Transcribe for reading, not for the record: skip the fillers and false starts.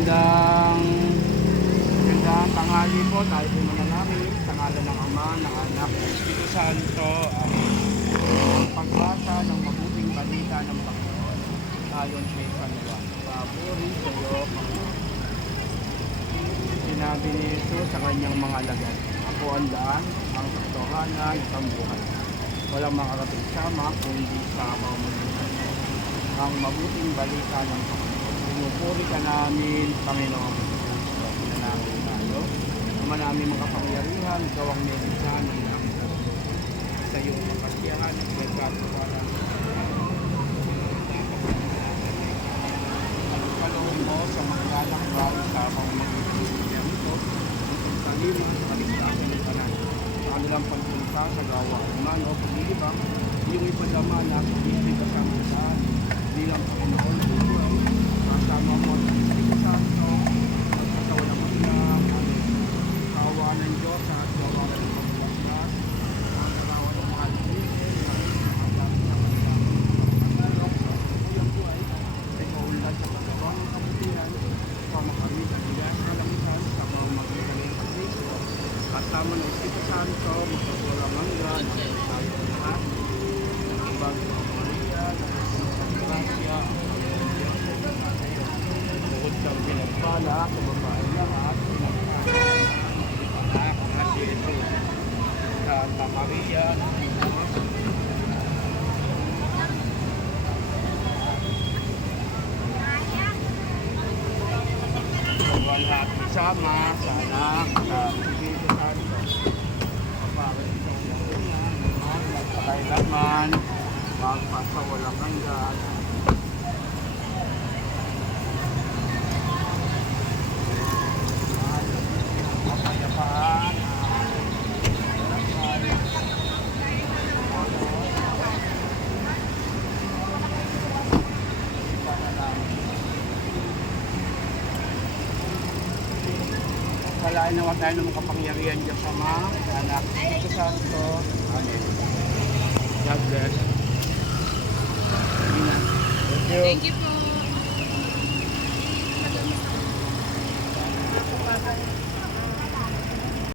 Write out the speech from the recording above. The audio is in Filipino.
Magandang tanghali po. Tayo po manalangin sa ngalan ng Ama, ng Anak, ng Espiritu Santo. Ang pagbasa ng mabuting balita ng Panginoon ayon kay San Juan. Papuri sa iyo, Panginoon. Sinabi ni Jesus sa kanyang mga alagad, ako ang daan, ang katotohanan, ang buhay. Walang makarating sama kung hindi sa pamamagitan mo. Ang mabuting balita ng Panginoon. Pinupuri ka namin, Panginoon. Pinanangin tayo. Naman namin makapangyarihan, ikaw ang nilisan ng aming sarili. Sa iyong makasiyahan at nagkakawalan. Paloob mo sa mga yalang bawat sa pamamagitan ito, sa lima at kaligtasan ng kanan. Sa kanilang pagpunta sa gawa man o paglilibang, iyong ipadama na sa Espiritu Santo saan bilang Panginoon buhay. Kasama mo sa Espiritu Santo, magkatawalang maglang, kawa ng Diyos at gawa ng pagbuwaslas, ang kawa ng mga alisin, ang mga buhay, ay kaunlad sa pagkawang ng kabutihan, sa makamit at ilan sa langitan, sa mga magkakaling sa Kristo, kasama ng Espiritu Santo, magkatawalang maglang, tayo lahat, ang bagong Maria, ng Grasya, bukod kang pinagpala sa babae lahat, anak na si Jesus, Santa Maria, lahat isama sa anak, sa Espiritu Santo, kapagod sa ulang nagpakailaman, magpasawalang hanggan. Kapayapaan, walain naman tayo ng makapangyarihan Diyos Ama, Anak, Espiritu Santo. Amen. God bless. Thank you po.